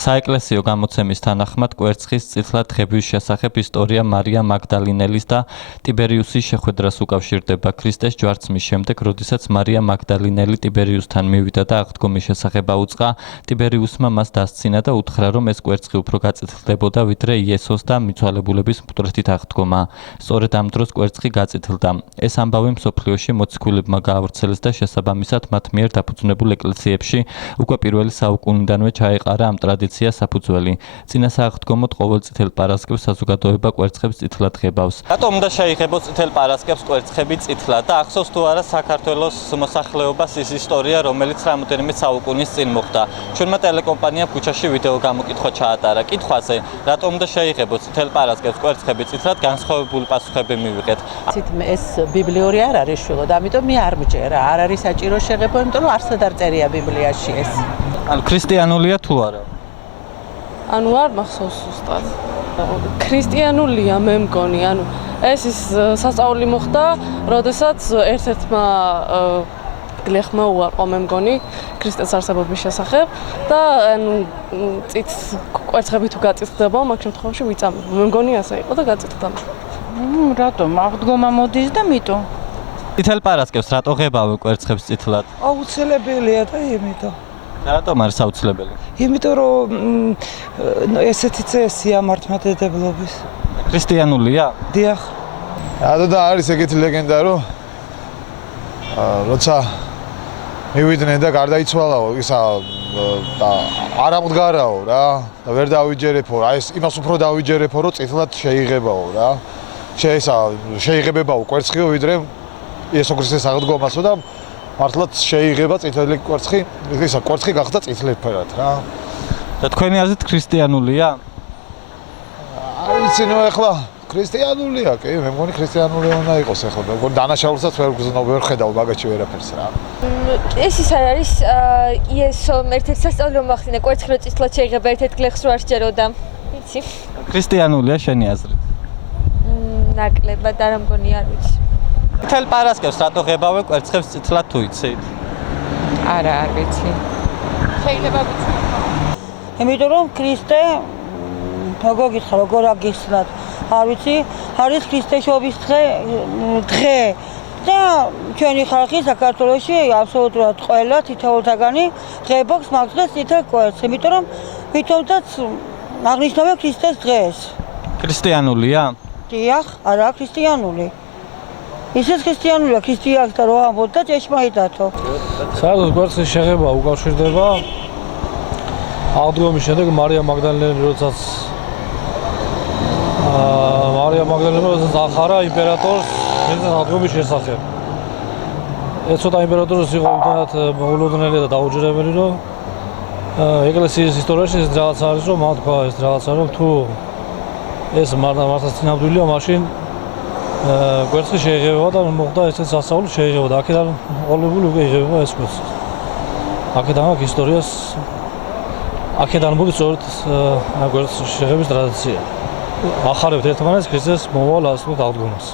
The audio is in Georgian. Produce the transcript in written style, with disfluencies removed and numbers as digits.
საეკლესიო გამოცემის თანახმად კვერცხის წითლად ღებვის შესახებ ისტორია მარია მაგდალინელის და ტიბერიუსის შეხვედრას უკავშირდება ქრისტეს ჯვარცმის შემდეგ, როდესაც მარია მაგდალინელი ტიბერიუსთან მივიდა და აღდგომის შესახებ აუწყა, ტიბერიუსმა მას დასცინა და უთხრა, რომ ეს კვერცხი უფრო გაწითლდებოდა, ვიდრე იესოს და მიცვალებულების მკვდრთით აღდგომა. სწორედ ამ დროს კვერცხი გაწითლდა. ეს ამბავი მსოფლიოში მოციქულებმა გაავრცელეს და შესაბამისად მათ მიერ დაფუძნებულ ეკლესიებში უკვე პირველი საუკუნიდანვე ჩაეყარა ამ ტრადიციას საფუძველი. წინასააღდგომოდ ყოველ წითელ პარასკევს საზოგადოება კვერცხებს წითლად ღებავს. რატომ უნდა შეიღებოს წითელ პარასკევს კვერცხები წითლად და ახსოვს თუ არა საქართველოს მოსახლეობას ის ისტორია, რომელიც რამოდენიმე საუკუნის წინ მოხდა. ჩვენმა ტელეკომპანიამ ქუჩაში ვიდეო გამოკითხვა ჩაატარა. კითხვაზე, რატომ უნდა შეიღებოს წითელ პარასკევს კვერცხები წითლად, განსხვავებული პასუხები მივიღეთ. ეს ბიბლიური არ არის შვილო და ამიტომ მე არ მჯერა. არ არის საჭირო შეღება, იმიტომ რომ არსად არ წერია ბიბლიაში ეს. ანუ ქრისტიანულია თუ არა? ანუ არ მახსოვს ზუსტად. ქრისტიანულია მე მგონი, ანუ ეს ის სასწაული მოხდა, როდესაც ერთ-ერთმა გლეხმა უარყო მე მგონი ქრისტეს არსებობის შესახებ და ანუ კვერცხები თუ გაწითლდება, მაგ შემთხვევაში ვიწამებ. მე მგონი ასე იყო და გაწითლდა. რატომ? აღდგომა მოდის და მიტომ. წითელ პარასკევს რატო ღებავენ კვერცხებს წითლად? აუცილებელია და იმიტომ. რატომ არის აუცილებელი? იმიტომ რომ ესეთი წესია მართლმადიდებლობის. ქრისტიანულია? დიახ. და არის ეგეთი ლეგენდა, რომ როცა მივიდნენ და გარდაიცვალაო, ისა არ ამდგარაო რა და ვერ დავიჯერებო, აი ეს იმას უფრო დავიჯერებო, რომ წითლად შეიღებაო რა. შეიღებებაო კვერცხიო, ვიდრე იესო ქრისტეს აღდგომასო და მართლაც შეიღება წითელი კვერცხი, ისა კვერცხი გახდა წითლფერად რა. და თქვენი აზრით ქრისტიანულია? არ ვიცი, ნუ ეხლა ქრისტიანულია, კი, მე მგონი ქრისტიანული უნდა იყოს ეხლა. მე მგონი დანაშაულსაც ვერ ხედავ მაგაში ვერაფერს რა. ეს ის არის იესო ერთ-ერთი სასწაული რომ ახსნა კვერცხი რო წითლად შეიღება ერთ-ერთ გლეხს რო არ სჯეროდა. იცი? ქრისტიანულია შენი აზრით? ნაკლებად არ მგონი არ ვიცი. წითელ პარასკევს რატო ღებავენ კვერცხებს წითლად თუ იცით? არა, არ ვიცი. შეიძლება ვიცი. იმიტომ რომ ქრისტე მოგოგითხა როგორ აგიხსნათ. არ ვიცი, არის ქრისტეშობის დღე და ჩვენი ხალხი საქართველოში აბსოლუტურად ყველა თითოეულთაგანი ღებობს მაგ დღეს წითელ კვერცხს, იმიტომ რომ მითომაც აღნიშნავენ ქრისტეს დღეს. ქრისტიანულია? დიახ, არა ქრისტიანული. ისიც ქრისტიანულია, ქრისტიანთა რო ამბობ და ჭეშმარიტათო. საერთოდ კვერცხის შეღება უკავშირდება აღდგომის შემდეგ მარია მაგდალინელი როდესაც ახარა იმპერატორს ქრისტეს აღდგომის შესახებ. ეცოდა იმპერატორს იყო იმდენად მოულოდნელი და დაუჯერებელი, რომ ეკლესიის ისტორიაში ეს რაღაც არის, რომ მან თქვა ეს რაღაცა, რომ თუ ეს მართლაც წინამდვილია, მაშინ კვერცხი შეიღებება და მოხდა ესეც სასწაული შეიღება და აქედან ყოველგვარი უკვე იღებება ეს კვერცხი. აქედან აქვს ისტორიას, აქედან მოდის სწორედ კვერცხის შეღების ტრადიცია. ახარებთ ერთმანეთს ქრისტეს მომავალ ასწლად აღდგომას.